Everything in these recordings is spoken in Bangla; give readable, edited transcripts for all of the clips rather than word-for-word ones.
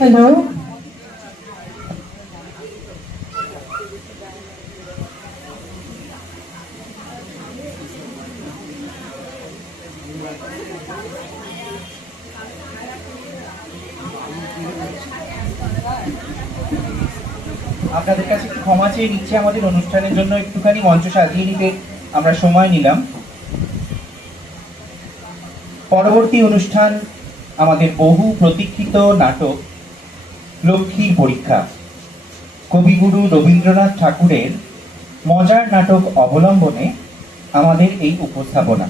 হ্যালো, আপনাদের কাছে একটু ক্ষমা চেয়ে নিচ্ছে, আমাদের অনুষ্ঠানের জন্য একটুখানি মঞ্চ সাজিয়ে নিতে আমরা সময় নিলাম। পরবর্তী অনুষ্ঠান আমাদের বহু প্রতীক্ষিত নাটক লক্ষ্মীর পরীক্ষা, কবিগুরু রবীন্দ্রনাথ ঠাকুরের মজার নাটক অবলম্বনে আমাদের এই উপস্থাপনা।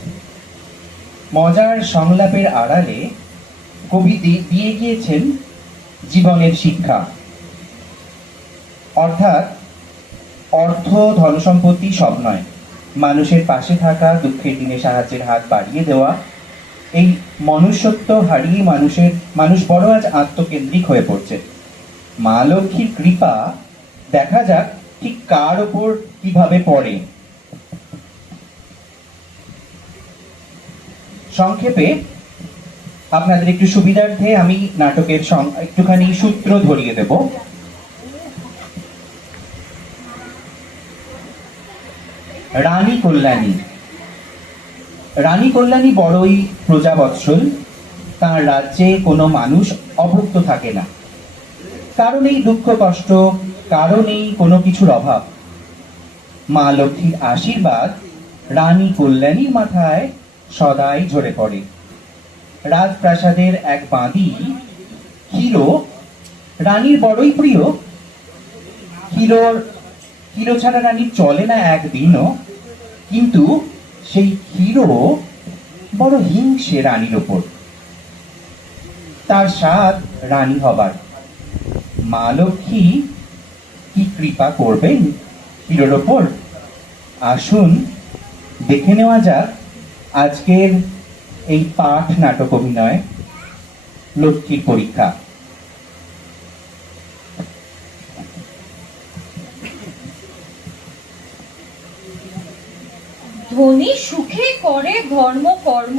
মজার সংলাপের আড়ালে কবি দিয়ে গিয়েছেন জীবনের শিক্ষা, অর্থাৎ অর্থ ধনসম্পত্তি সব নয়, মানুষের পাশে থাকা, দুঃখের দিনে সাহায্যের হাত বাড়িয়ে দেওয়া। এই মনুষ্যত্ব হারিয়ে মানুষ বড় আজ আত্মকেন্দ্রিক হয়ে পড়ছে। মা লক্ষ্মীর কৃপা দেখা যাক ঠিক কার ওপর কিভাবে পড়ে। সংক্ষেপে আপনাদের একটু সুবিধার্থে আমি নাটকের একটুখানি সূত্র ধরিয়ে দেব। রানী কল্যাণী। রানী কল্যাণী বড়ই প্রজাবৎসল। তার রাজ্যে কোনো মানুষ অভুক্ত থাকে না, কারণেই দুঃখ কষ্ট, কারণেই কোনো কিছুর অভাব। মা লক্ষ্মীর আশীর্বাদ রানী কল্যাণীর মাথায় সদাই ঝরে পড়ে। রাজপ্রাসাদের এক বাঁধি হিরো রানীর বড়ই প্রিয়। হিরো ছাড়া রানীর চলে না একদিনও, কিন্তু সেই হিরো বড় হিংসে রানীর ওপর। তার স্বাদ রানী হবার। মা লক্ষ্মী কি কৃপা করবেন হিরোর ওপর? আসুন দেখে নেওয়া যাক আজকের এই পাঠ নাটক অভিনয় লক্ষ্মীর পরীক্ষা। ধনী সুখে করে ধর্ম কর্ম,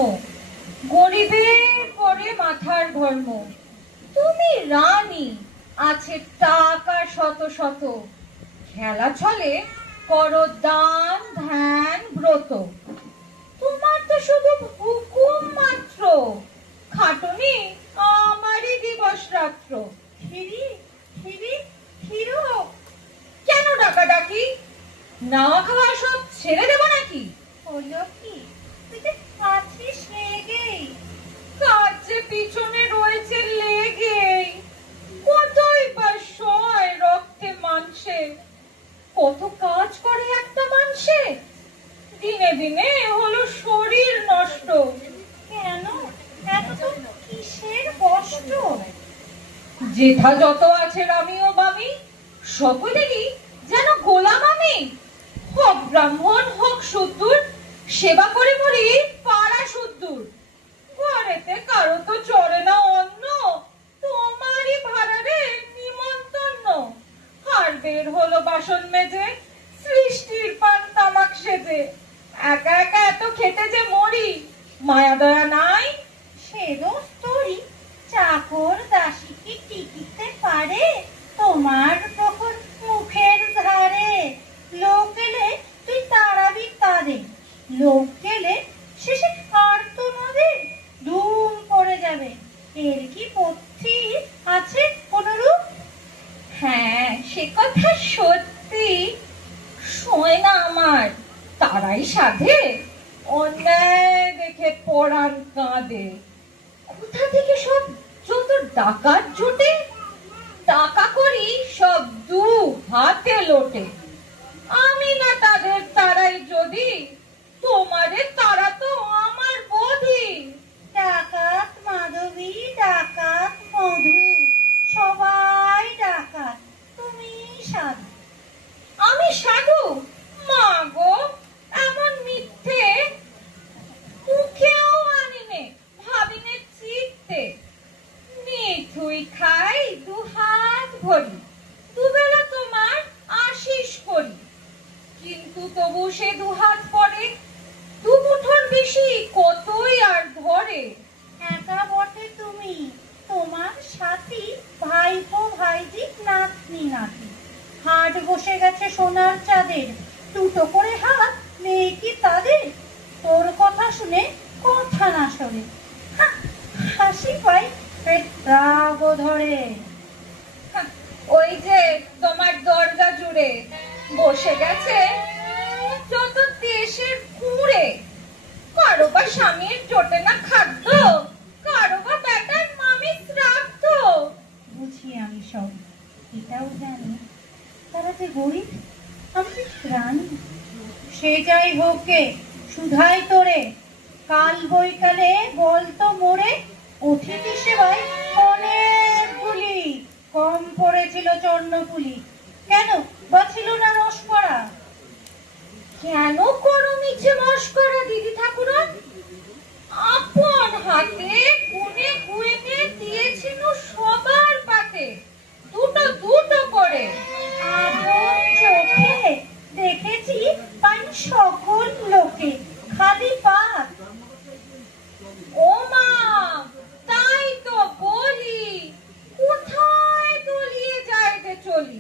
গরিবের করে মাথার ধর্ম। তুমি রানী, আছে টাকা শত শত, খেলা চলে করো দান ধ্যান ব্রত। তোমার তো শুধু হুকুম মাত্র, খাটুনি আমারই দিবস রাত্র। খিরি খিরি খিরো, কেন ডাকাডাকি? না খাওয়া সব ছেড়ে দেবো নাকি? হলো কি, তুই যে আছিস লেগেই, কাজে পিছনে রয়েছে লেগেই। কতই বা সয় রক্তে মাংসে, কত কাজ করে একটা মানুষে। দিনে দিনে হলো শরীর নষ্ট। কেন এত কিসের কষ্ট? যেথা যত আছে রামি ও বামি, সকলেরই যেন গোলাম আমি। হোক ব্রাহ্মণ হোক শুদ্ধুর, সেবা করে মরি পাড়া শুদ্ধুর। ঘরেতে কারো তো চড়ে না অন্ন, তোমারই ভাড়ারে নিমন্ত্রণ। আর বের হলো বাসন মেজে, সৃষ্টির পান তামাক সেজে। একা একা এত খেতে যে মরি, মায়া দয়া নাই। সে দোষ তোরই, চাকর দাসী কি টিকিতে পারে তোমার তখন মুখের ধারে? লোক এলে তুই তাড়াবি তারে, লোক গেলে শেষে আর তো নদে ধুম পড়ে যাবে। এর কি পথ্যি আছে কোনরূপ? হ্যাঁ, সে কথা সত্যি। শোয় না আমার, তারাই সাধে, অন্যায় দেখে পরাণ কাঁদে। কোথা থেকে সব যত ডাকাত জোটে, টাকা করি সব দু হাতে লোটে। আমি না তাদের তারাই যদি, তোমাদের তারা তো আমার বোধি। ডাকাত মাধবী, ডাকাত মধু, সবাই ডাকাত, তুমি সাধু। আমি সাধু? মা গো, এমন মিথ্যে মুখেও আনিনে, ভাবিনে চিত্তে। মিঠুই খাই দুহাত ভরি, দুবেলা তোমার আশিস করি। কিন্তু তবু সে দুহাত পরে, দুমুঠোর বেশি কতই আর ধরে। একা বটে তুমি, তোমার সাথী ভাইপো ভাইজি নাতনি নাতি হাট বসে গেছে সোনার চাঁদের, দুটো করে হাত নেই কি তাদের? তোর কথা শুনে কথা না সরে, হাসি পাই পেট রাগও ধরে। ওই যে তোমার দরজা জুড়ে বসে গেছে যত দেশের কুড়ে, কারো বা স্বামীর জোটে না খাদ্য, কারো বা বেটার মামি শ্রাদ্ধ। বুঝি আমি সব, এটাও জানি তারা যে গরিব, আমি প্রাণী। সে যাই হোক গে, সুধাই তোরে কাল বৈকালে বলতো মোড়ে অতিথি সেবায় অনেকগুলি কম পড়েছিল চন্নপুলি, কেন বা ছিল না রসকরা? কেন করো মিছে মস্করা দিদি ঠাকুরন? আপন হাতে গুনে গুনে দিয়েছিল সবার পাতে, দুটো দুটো করে। আপন চোখে দেখেছি পান সকল লোকে খালি পাত। ও মা, তাই তো বলি, কোথায় তলিয়ে যায় যে চলি?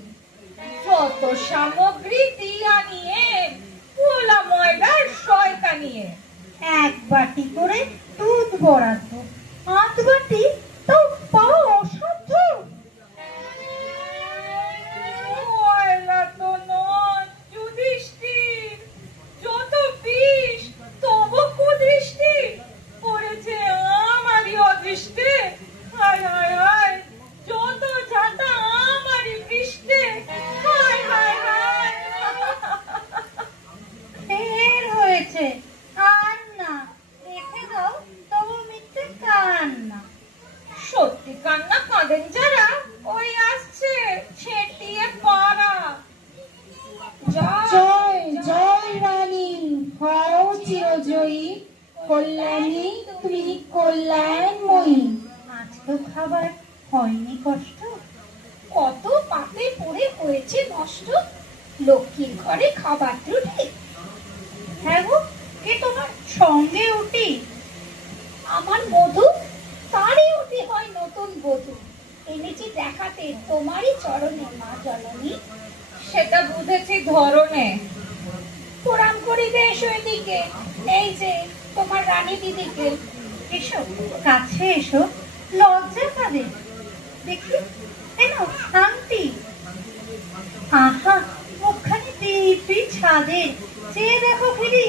যত সামগ্রী দিয়া নিয়ে পোলা ময়দার শয়তা নিয়ে, এক বাটি করে দুধ বরাদ্দ, 8 বাটি তো পাওয়া অসাধ্য। ময়লা তো নন যুধিষ্ঠির, যত বিষ তবু কুদৃষ্টি পড়েছে আমারই অদৃষ্টে। হায় হায় হায়, যত যাতা আমারই পৃষ্ঠে। হায় হায় হায়। ফের হয়েছে, আর না, রেখে দাও তবু মিথ্যে কান্না। সত্যি কান্না কাঁদেন যারা, ওই আসছে ছেটিয়ে পাড়া। জয় জয় রানী, হও চিরজয়ী, কল্যাণী তুমি কল্যাণময়ী। আজ তো খাবার হয়নি কষ্ট, কত পাতে পড়ে হয়েছে নষ্ট, লক্ষ্মীর ঘরে খাবার ত্রুটি। হ্যাঁ গো, কে তোমার সঙ্গে উঠি? আমার মধু, তারই উঠি হয় নতুন বধূ, এনেছি দেখাতে তোমারই চরণে মা জননী। সেটা বুঝেছি ধরনে। প্রণাম করিবে এসো এদিকে, এই যে তোমার রানী দিদিকে। এসো কাছে এসো, লজ্জা কাদের? দেখি কেন আংটি, আহা মুখখানি দিব্যি ছাদে, চেয়ে দেখো ফিরি।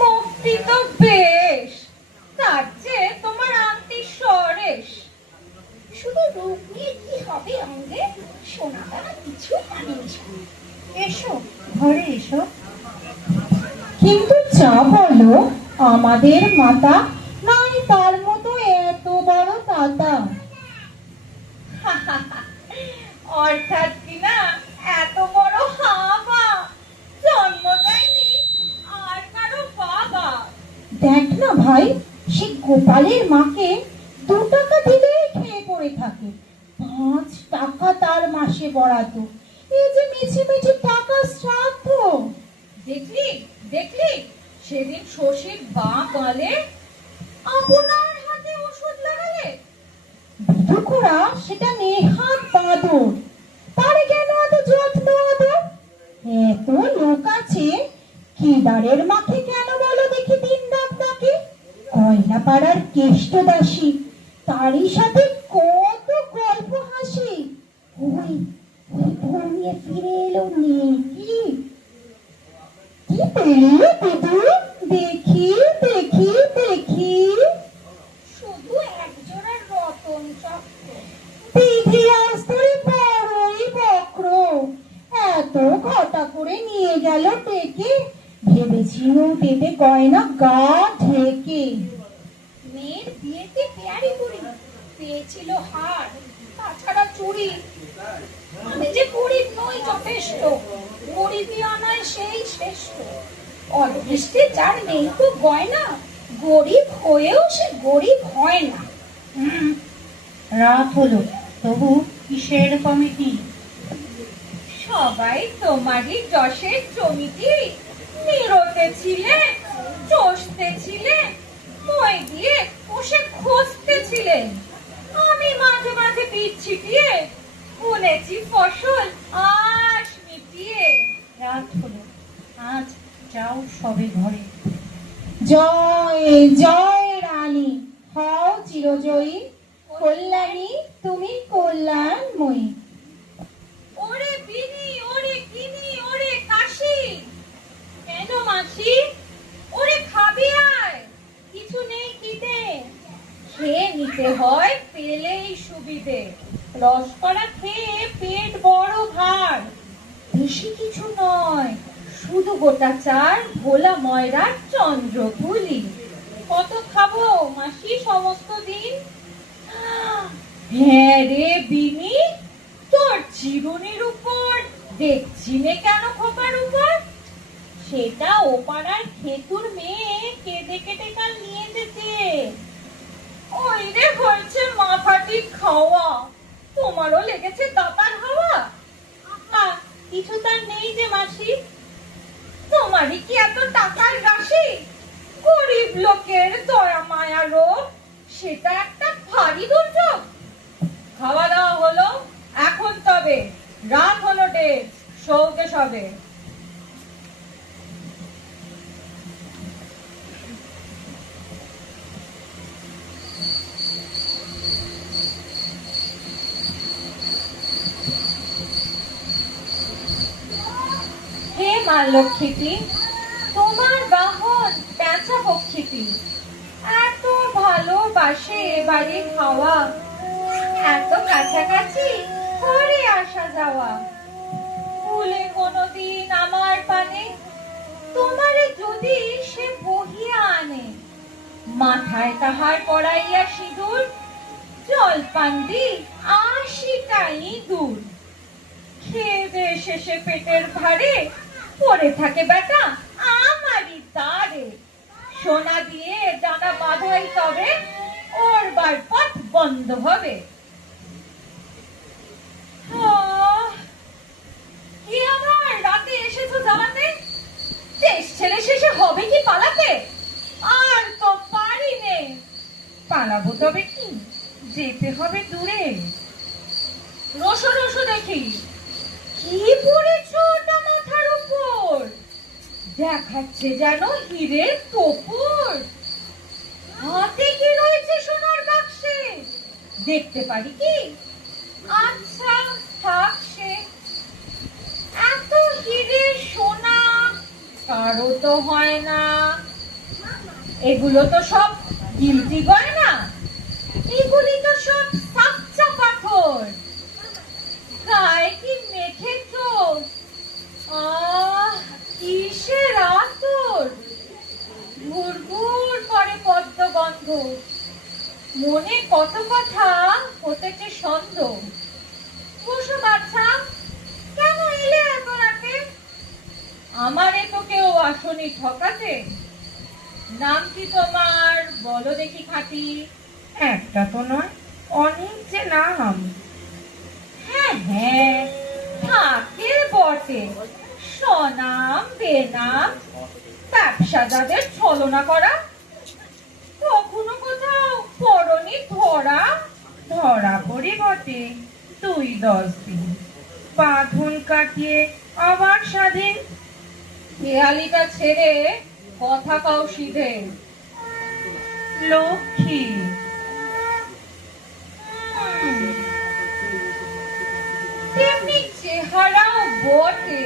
মুক্তি তো বেশ, তার চেয়ে তোমার আংটি সরেশ। শুধু রূপ নিয়ে কি হবে অঙ্গে, সোনা দানা কিছু আনিস। এসো ঘরে এসো। কিন্তু যা বলো, আমাদের মাতা নাই তার মতো এত বড় তাতা। অর্থাৎ কিনা এত বড় হাবা জন্ম দেয়নি আর কারো বাবা। দেখ না ভাই, সে গোপালের মাকে 2 টাকা দিলেই খেয়ে পড়ে থাকে, 5 টাকা তার মাসে বরাদ্দ। এই যে মিছি মিছি টাকা শ্রাদ্ধ। দেখলি দেখলি, সেদিন শশীর বাঁ গালে আপনার হাতে ওষুধ লাগালে। বিধুকুরা সেটা নেহাত বাদর, তারে কেন এত যত্ন আদর? এত লোক আছে, কেদারের মাকে কেন বলো দেখি দিন রাত ডাকে? কয়লা পাড়ার কেষ্ট দাসী, তারই সাথে কত গল্প হাসি। ওই ওই বউ নিয়ে ফিরে এলো নেকি? কি পেলে দিদু? দেখি দেখি দেখি। শুধু একজোড়া রতন চক্র। বিধি আজ ধরে বড়ই বক্র, এত ঘটা করে নিয়ে গেল টেকে, ভেবেছিল দেবে গয়না গা ঢেকে। মেয়ের বিয়েতে পেয়ারি করি পেয়েছিল হার, তাছাড়া চুড়ি। আমি যে গরিব নই যথেষ্ট, গরিবই আনায় সেই শ্রেষ্ঠ। অদৃষ্টে যার নেই তো গয়না, গরিব হয়েও সে গরিব হয় না। রাত হলো, তবু কিসের কমিটি? সবাই তোমারই যশের জমিটি, নিরতে ছিলে, চষতে ছিলে, মই দিয়ে কষে খোঁজ আমি মাঝে মাঝে বীজ ছিটিয়ে বুনেছি ফসল আশ মিটিয়ে। রাত হলো, আজ যাও সবে ঘরে। জয় জয় রানী, হও চিরজয়ী, কল্যাণী তুমি কল্যাণময়ী। ওরে বিনি, ওরে কিনি, ওরে কাশি। কেন মাসি? ওরে খাবি আয়, কিছু নেই কিতে। খেয়ে নিতে হয় পেলেই সুবিধে। রস করা খেয়ে পেট বড় ভার। বেশি কিছু নয়, শুধু গোটা চাল, ভোলা ময়রার চন্দ্রপুলি। কত খাবো মাসি সমস্ত দিন? হ্যাঁ রে বিনি, তোর চিরুনির উপর দেখছি নে কেন খোপার উপর? সেটা ও পাড়ার খেতুর মেয়ে কেঁদে কেটে কাল নিয়ে যেতে। ওই রে হয়েছে মাথাটি খাওয়া, তোমারও লেগেছে দাঁতার হাওয়া। কিছু তার নেই যে মাসি, তোমারই কি এত টাকার রাশি? গরিব লোকের দয়া মায়া রোগ, সেটা একটা ভারী দুর্যোগ। খাওয়া দাওয়া হলো, এখন তবে রাত হলো ডেট, শোকে সবে। হে মা লক্ষ্মীটি, তোমার বাহন পেঁচা পক্ষীটি। এত ভালোবাসে এবারে খাওয়া, এত কাছাকাছি করে আসা যাওয়া। ভুলে কোনোদিন আমার পানে তোমারে যদি সে বহিয়া আনে। মাথায় তাহার পড়াইয়া সিঁদুর, জলপান দি ৮০টাই দূর। খেয়ে দেয়ে শেষে পেটের ভারে পড়ে থাকে বেটা আমারই দ্বারে। সোনা দিয়ে ডানা বাঁধাই তবে ওর বার পথ বন্ধ হবে। কি আমার রাতে এসেছো জানাতে? দেশ ছেলে শেষে হবে কি পালাতে? আর তো পারি নে। পালাবো তবে কি, যেতে হবে দূরে। রসো রসো দেখি, কি পড়েছো ওটা মাথার উপর? দেখাচ্ছে যেন হীরের টোপর। হাতে কি রয়েছে সোনার বাক্সে? দেখতে পারি কি? আচ্ছা থাক সে। এত হিরে সোনা কারো তো হয় না। এগুলো তো সব গিলতি গয়না, এগুলি তো সব সাচ্চা পাথর। গায়ে কি মেখেছো? কিসের আতর? ঘুরঘুর করে পদ্ম গন্ধ। মনে কত কথা হতেছে সন্দেহ। বসো বাচ্চা, কেন এলে এত রাতে? আমারে তো কেউ আসনি ঠকাতে। নাম কি তোমার বলো দেখি খাঁটি? একটা তো নয়, অনেক যে নাম। হ্যাঁ হ্যাঁ, থাকে বটে। স্বনাম বেনাম, ব্যবসা যাদের ছলনা করা। কখনো কোথাও পড়নি ধরা? ধরা পড়ি বটে ২-১০ দিন, বাঁধন কাটিয়ে আবার স্বাধীন। হেয়ালিটা ছেড়ে কথা কাও সিধে। লক্ষ্মী তেমনি চেহারাও বটে।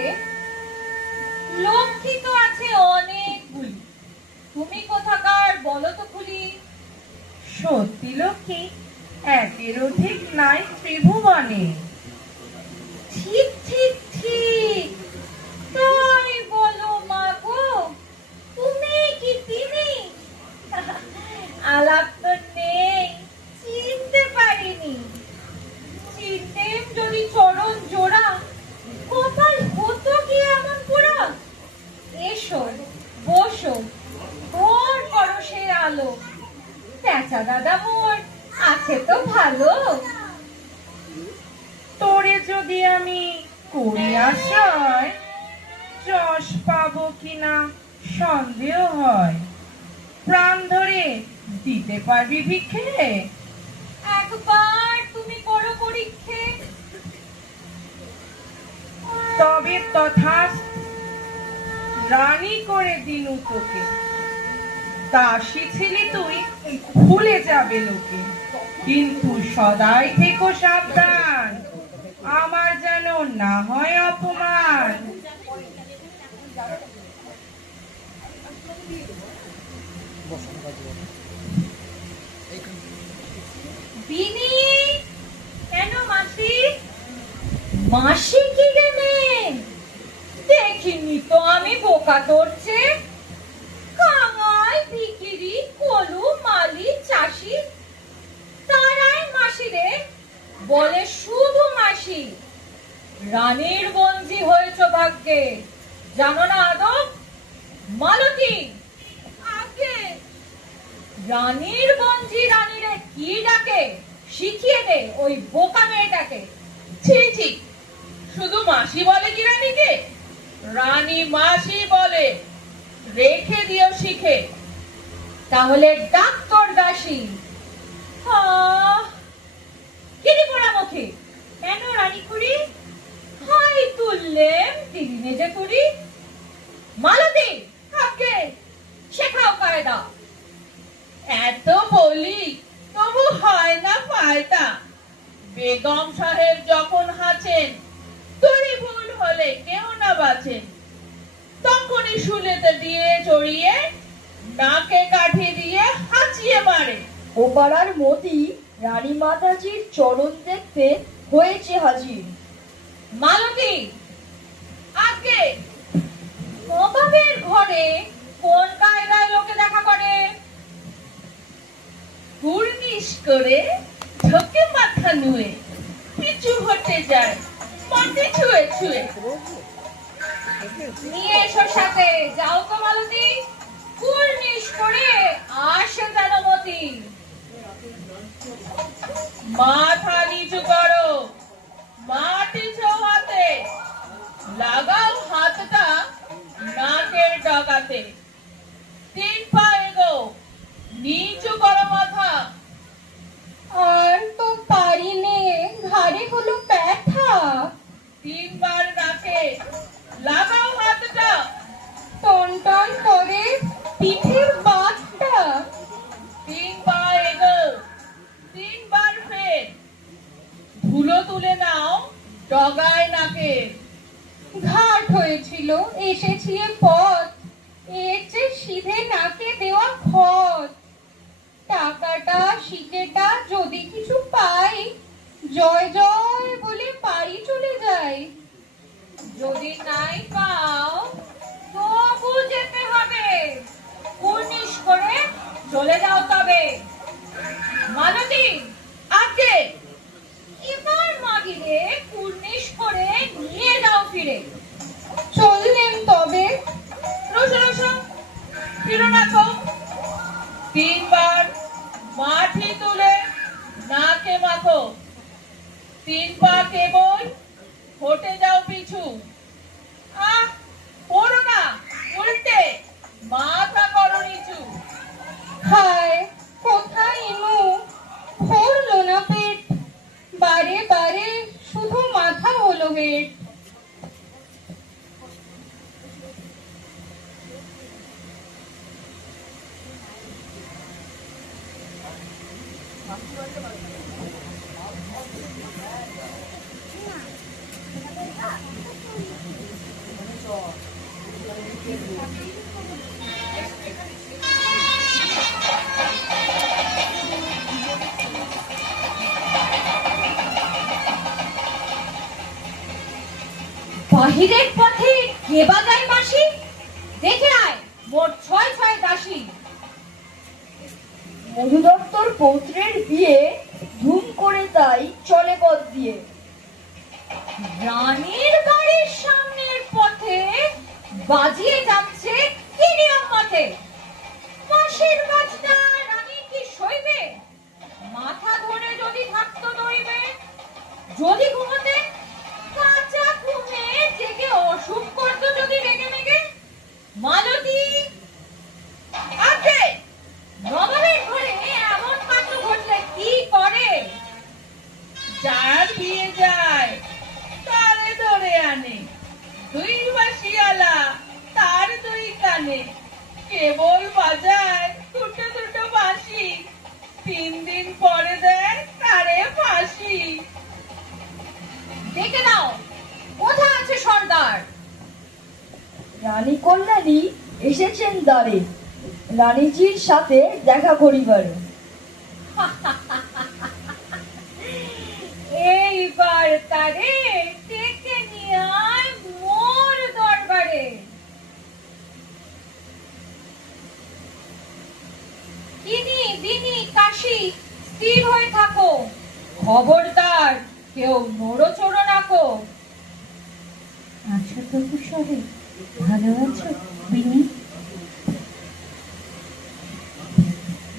লক্ষ্মী তো আছে অনেকগুলি, তুমি কোথাকার বলো তো খুলি? সত্যি লক্ষ্মী একের অধিক নাই ত্রিভুবনে। ঠিক ঠিক ঠিক, তাই বলো মা গো, তুমি কি তিনি? আলাপ তো নেই, চিনতে পারিনি। চিনতেম যদি চরণ জোড়া, কপাল হতো কি এমন পোড়া? এসো বসো, ভোর করো সে আলো। পেঁচা দাদা মোর আছে তো ভালো? তোরে যদি আমি করি আশ্রয়, যশ পাবো কিনা সন্দেহ হয়। প্রাণ ধরে দিতে পারবি ভিক্ষে? একবার তুমি করো পরীক্ষে। তবে তথাস্তু, রানী করে দিনু তোকে। দাসী ছিলি তুই, ভুলে যাবে লোকে। কিন্তু সদাই থেকো সাবধান, আমার যেন না হয় অপমান। বিনি, কেন মাসি? মাসি কি রে মেয়ে? দেখিনি তো আমি বোকা ধরছে। কাঙাল, ভিখিরি, কলু, মালি, চাষি, তারাই মাসি রে বলে, শুধু মাসি। রানীর বঞ্জি হয়েছ ভাগ্যে, জানো না আদব? মালতী, আগে রানীর বঞ্জি রানীরে কি ডাকে শিখিয়ে দে ওই বোকা মেয়েটাকে। ছি ছি, শুধু মাসি বলে কি রানীকে? রানী মাসি বলে, রেখে দিও শিখে। তাহলে ডাক্তার দাসী। কিনি পড়া মুখে কেন রানী কুড়ি? হাই তুললেম দিদি মেজে কুড়ি। মালতী, আগে শেখাও কায়দা। এত বলি তবু হয় না ফায়দা। বেগম সাহেব যখন হাঁচেন, তোরই ভুল হলে কেউ না বাঁচেন। তখনই শুলেতে দিয়ে চড়িয়ে, নাকে কাঠি দিয়ে হাঁচিয়ে মারে। ও পাড়ার মতি রানী মাতাজির চরণ দেখতে হয়েছে হাজির। মালতী, আগে নবাবের ঘরে কোন কায়দায় লোকে দেখা করে? কুর্নিশ করে, ঝোঁকে মাথা নুয়ে, পিছু হটে যায় মাটি ছুঁয়ে ছুঁয়ে। নিয়ে এসো সাথে, যাও তো মালতী। কুর্নিশ করে আসে যেন মতি। মাথা নিচু করো, মাটি ছোঁয়াতে, লাগাও হাতটা নাকের ডগাতে। 3 পা এগো, নিচু করো মাথা। আর তো পারি নে, ঘাড়ে হলো ব্যথা। 3 বার নাকে লাগাও হাতটা। টন টন করে পিঠের বাতটা। 3 পা এগো, 3 বার ফের। ধুলো তুলে নাও ডগায় নাকে। ঘাট হয়েছিল, এসেছি এ পথ, এর যে সিধে নাকে দেওয়া খত। টাকাটা শিকেটা যদি কিছু পাই, জয় জয় বলে বাড়ি চলে যাই। যদি নাই পাও তবু যেতে হবে। কুর্নিশ করে চলে যাও তবে। মালতী, আগে এবার মাগিরে কুর্নিশ করে নিয়ে যাও ফিরে। চললেন তবে। রসো রসো, ফিরো না তো। 3 বার মাটি তুলে নাকে মাখো। 3 পা কেবল হটে যাও পিছু। পড়ো না উল্টে, মাথা করো নিচু। হায়, কোথায় ইনু, ভরলো না পেট, বারে বারে শুধু মাথা হলো হেট। বাহিরের পথে কে বাজায় মাসি? দেখে আয় মোট 6 দাসী। মধু দত্তর পৌত্রের বিয়ে, ধুম করে তাই চলে পথ দিয়ে। রানীর বাড়ির সামনের পথে বাজিয়ে যাচ্ছে কি নিয়ম মতে। মাসির কাজটা রানী কি সইবে? মাথা ধরে যদি থাকতো দইবে, যদি ঘুমোতে কাঁচা ঘুমে জেগে অসুখ করতো যদি রেগে মেগে। মালতী, আগে নবাবের ঘরে এমন কাণ্ড ঘটলে কি করে? 3 দিন পরে দেয় তারে ফাঁসি। দেখে নাও কোথায় আছে সর্দার। রানী কল্যাণী এসেছেন দ্বারে রানীজির সাথে দেখা করিবার। এইবার তারে ডেকে নিয়ে আয় মোর দরবারে। দিনি কাশি স্থির হয়ে থাকো, খবরদার কেউ নড়োচড়ো নাকো। আছো তো কুশলে? ভালো আছো বিনি?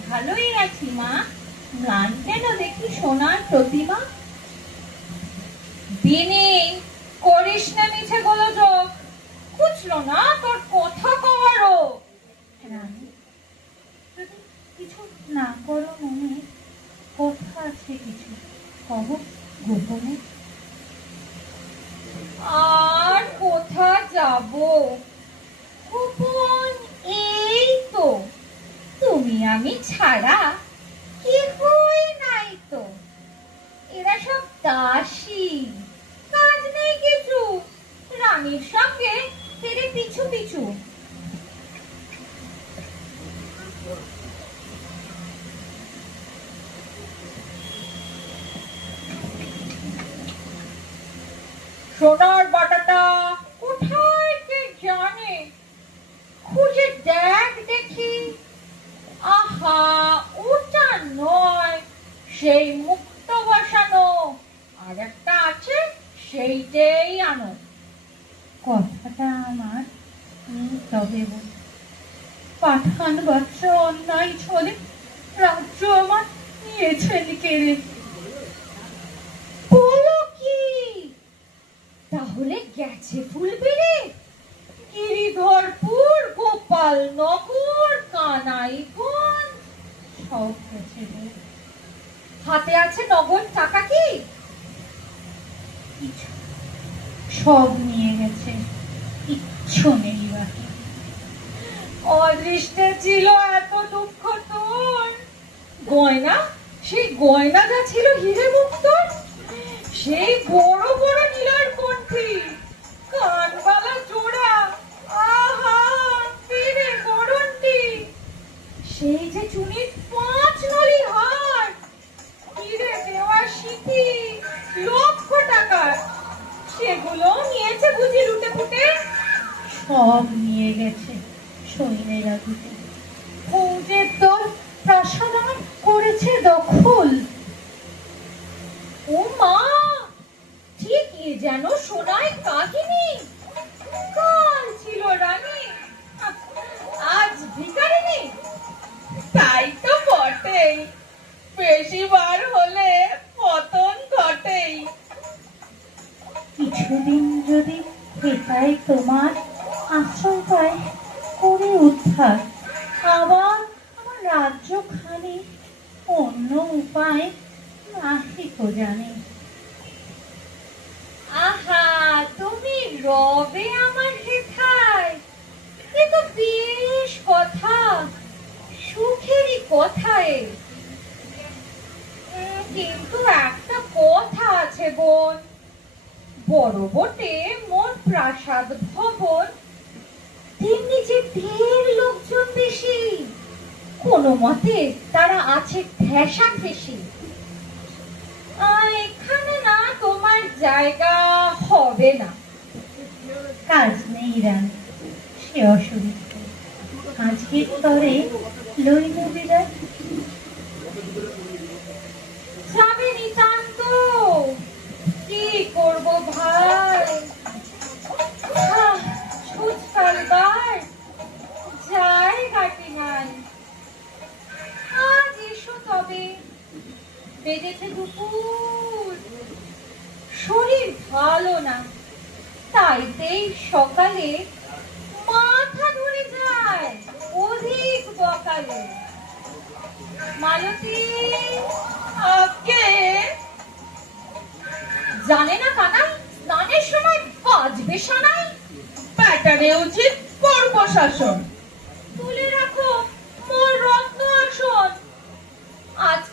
ভালোই আছি মা, ম্লান কেন দেখি সোনার প্রতিমা। দিনে করিস না মিছে গোলযোগ, খুঁজলো না তোর কথা কওয়ারও। রানী, যদি কিছু না করো মনে, কথা আছে কিছু, কহ গোপনে। আর কোথা যাব, গোপন এই তো, তুমি আমি ছাড়া কেহই নাই তো। এরা সব দাসী, কাজ নেই কিছু, রানীর সঙ্গে তেরে পিছু পিছু। সোনার বাটাটা কোথায় কে জানে, খুঁজে দেখ দেখি। আহা, ওটা নয়, সেই মুক্ত বসানো আর একটা আছে, সেইটাই আনো। কথাটা আমার তবে বল। পাঠান বৎস অন্যায় ছলে রাজ্য আমার নিয়েছেন কেড়ে। বলো কি, তাহলে গেছে ফুলবেড়ে, গিরিধরপুর, গোপাল নগর, কানাইগঞ্জ সব গেছে রে, হাতে আছে নগদ টাকা কি? কিছু সব নিয়ে গেছে, কিচ্ছু নেই বাকি। অদৃষ্টে ছিল এত দুঃখ তোর, গয়না, সেই গয়না যা ছিল হিরে মুক্তোর, সেই বড় বড় নীলার কণ্ঠি, কানবালা জোড়া, আহা ফিরে গড়নটি, সেই যে চুনির 5 নলি হার, হিরে দেওয়া সিঁথি, লক্ষ টাকার, সেগুলো নিয়েছে বুঝি লুটে ফুটে। সব নিয়ে গেছে সৈন্যেরা দুটো। ফৌজের দল প্রাসাদ আমার করেছে দখল। ও মা, ঠিক এ যেন শোনায় কাহিনী। কাল ছিল রানী, আজ ভিখারিনী। তাই তো বটেই, বেশি বার হলে পতন ঘটেই। কিছুদিন যদি এটাই তোমার আশ্রয় পায় করে উদ্ধার, আবার আমার রাজ্যখানি অন্য উপায় নাহি তো জানে। আহা, তুমি রবে আমার হেথায়, এ তো বেশ কথা, সুখেরই কথা এ। কিন্তু একটা কথা আছে বোন, বড় বটে মোর প্রাসাদ ভবন, তেমনি যে ঢের লোকজন বেশি, কোনো মতে তারা আছে ঠেসা ঠেসি। এখানে না তোমার জায়গা হবে না। কাজ নেই রানী, সে অসুবিধা, আজকের তরে লইল বিদায়। যাবে নিতান্ত, কি করব ভাই, ছুট ফেলবার জায়গাটি নাই। আজ এসো তবে, বেজেছে দুপুর, শরীর ভালো না, তাইতেই সকালে মাথা ধরে যায় অধিক বকালে। মালতী, আগে জানে না কানাই, স্নানের সময় বাজবে সানাই। প্যাটারে উচিত করব শাসন। তুলে রাখো মোর রত্ন আসন, আজ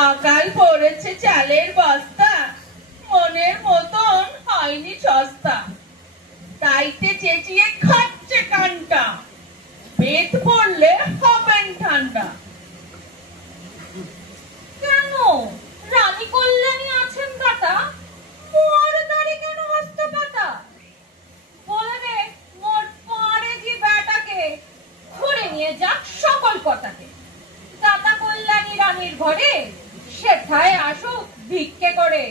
আকাল পড়েছে চালের বস্তা, মনের মতন হয়নি সস্তা, তাইতে চেঁচিয়ে খাচ্ছে কানটা, পেট পড়লে হবেন ঠান্ডা। কেন রানী কল্যাণী আছেন দাতা, মোর দাড়ি কেন হস্তে পাতা? বলে দে মোর পাড়ে কি বেটাকে ধরে নিয়ে যাক সকল কথাকে। দাতা কল্যাণী রানীর ঘরে সেথায় আসুক ভিক্ষে করে।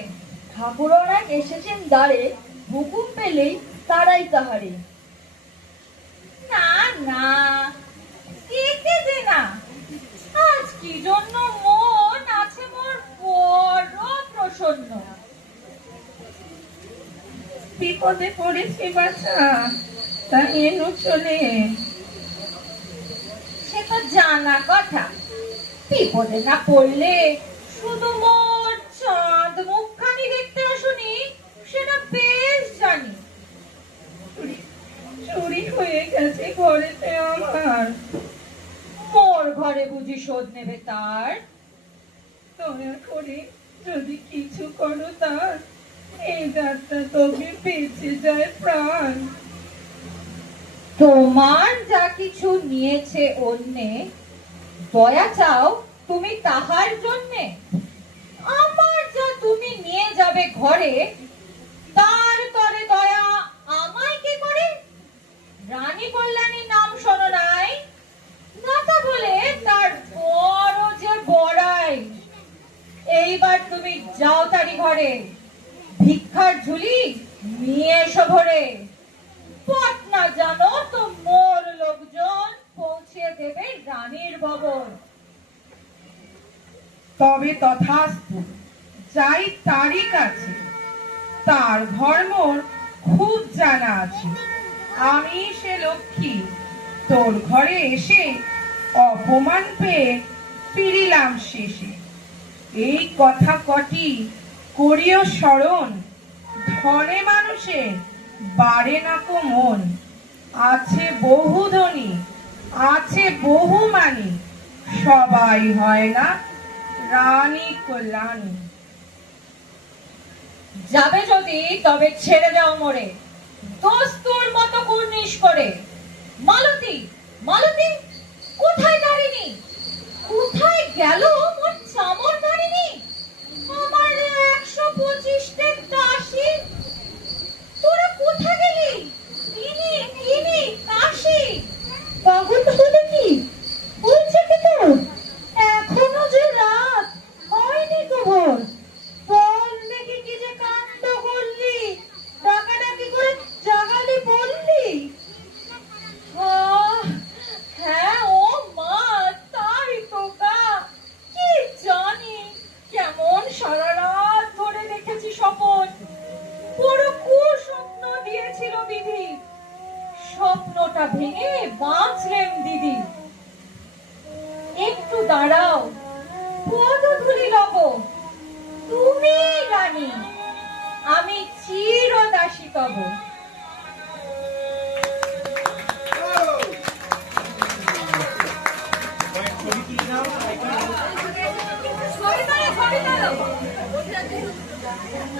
ঠাকুররা এসেছেন দ্বারে, হুকুম পেলেই তারাই তাহারে। না না, কেটে দে না, আজ কি জন্য মন আছে মোর বড় প্রসন্ন। বিপদে পড়েছি বাছা, তাই এনু চলে। সে তো জানা কথা, বিপদে না পড়লে শুধু মোর চাঁদ মুখখানি দেখতে আসুনি, সেটা বেশ জানি। চুরি হয়ে গেছে ঘরেতে আমার, মোর ঘরে বুঝি শোধ নেবে তার? দয়া করে যদি কিছু করো তার, এই যাত্রা তবে বেঁচে যায় প্রাণ। তোমার যা কিছু নিয়েছে অন্যে, দয়া চাও তুমি তাহার জন্যে? আমার যা তুমি নিয়ে যাবে ঘরে, তার তরে দয়া আমায় কে করে? রানী কল্যাণীর নাম শোনো নাই? দাতা বলে তার বড় যে বড়াই। এইবার তুমি যাও তারি ঘরে, ভিক্ষার ঝুলি নিয়ে এসো ভরে। পথ না জানো তো মোর লোকজন পৌঁছে দেবে রানীর ভবন। তবে তথাস্তু, যাই তারই কাছে, তার ঘর মোর খুব জানা আছে। আমি সে লক্ষ্মী, তোর ঘরে এসে অপমান পেয়ে ফিরিলাম শেষে। এই কথা কটি করিও স্মরণ, ধনে মানুষে বাড়ে না কো মন। আছে বহু ধনী, আছে বহু মানি, সবাই হয় না রানী কল্যাণী। যাবে যদি তবে ছেড়ে যাও মোরে, দস্তুর মতো কুর্নিশ করে। মালতী, মালতী, কোথায় দাঁড়িনি? কোথায় গেল মোর চামর দাঁড়িনি? আমার 125টে দাসী, তোরা কোথা গেলি? ইনি ইনি কাশি। পাগল হলো কি? বলছে কি তোর? এখনো যে রাত হয়নি তো ভোর। বল দেখি কি যে কাণ্ড করলি, ডাকাডাকি করে জাগালি বললি। হ্যাঁ ও মা, তাই তো গা। কি জানি কেমন সারা রাত ধরে দেখেছি স্বপন। বড় কুস্বপ্ন দিয়েছিল বিধি, স্বপ্নটা ভেঙে বাঁচলেন দিদি। একটু দাঁড়াও, পদধূলি লব, তুমি রানী, আমি চিরদাসী তব।